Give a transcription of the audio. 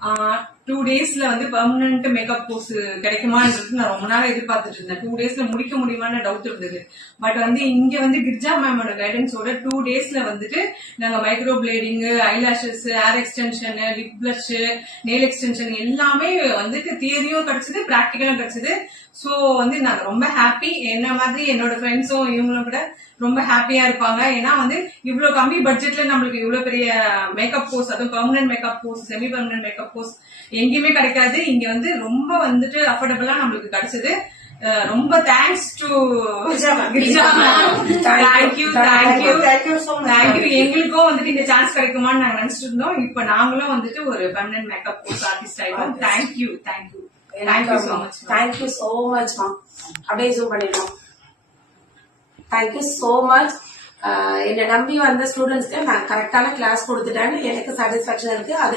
2 daysல வந்து permanent makeup course கிடைக்குமான்றது நான் ரொம்ப நேரம் எதிர்பார்த்துட்டு இருந்தேன். 2 daysல முடிக்க முடியுமான்னு டவுட் இருந்தது. பட் வந்து இங்க வந்து கிர்ஜா மேமோட கைடன்ஸோட 2 daysல வந்துட்டு நாங்க micro plating, eyelashes, hair extension, lip blush, nail extension எல்லாமே வந்துட்டு தியரியும் கிடைச்சது, பிராக்டிகலும் கிடைச்சது. சோ வந்து நாங்க ரொம்ப ஹாப்பி. என்ன மாதிரி என்னோட ஃப்ரெண்ட்ஸும் இவங்களும் கூட ரொம்ப ஹாப்பியா இருப்பாங்க. ஏன்னா வந்து இவ்வளவு கம்மி பட்ஜெட்ல நம்மளுக்கு இவ்வளவு பெரிய மேக்கப் கோர்ஸ், அதுவும் permanent makeup course, semi permanent makeup course எங்கேயுமே கிடைக்காது. இங்க வந்து ரொம்ப வந்துட்டு அஃபோர்டபுளா நம்மளுக்கு கிடைச்சது. ரொம்ப thanks to Girija ma'am. Thank you. எங்களுக்கும் வந்துட்டு இந்த சான்ஸ் கிடைக்குமான்னு நாங்க நினைச்சிட்டு இருந்தோம். இப்ப நாங்களும் வந்துட்டு ஒரு பெர்மனன்ட் மேக்கப் கோர்ஸ் ஆர்டிஸ்ட் ஆயிட்டோம். Thank you so much. Thank you so much ma'am. அப்படியே ஜூம் பண்ணிடலாம். Thank you so much. என்னை நம்பி வந்த ஸ்டூடெண்ட்ஸ்க்கு நான் கரெக்டான கிளாஸ் கொடுத்துட்டேன்னு எனக்கு சாட்டிஸ்பாக்சன் இருக்கு. அது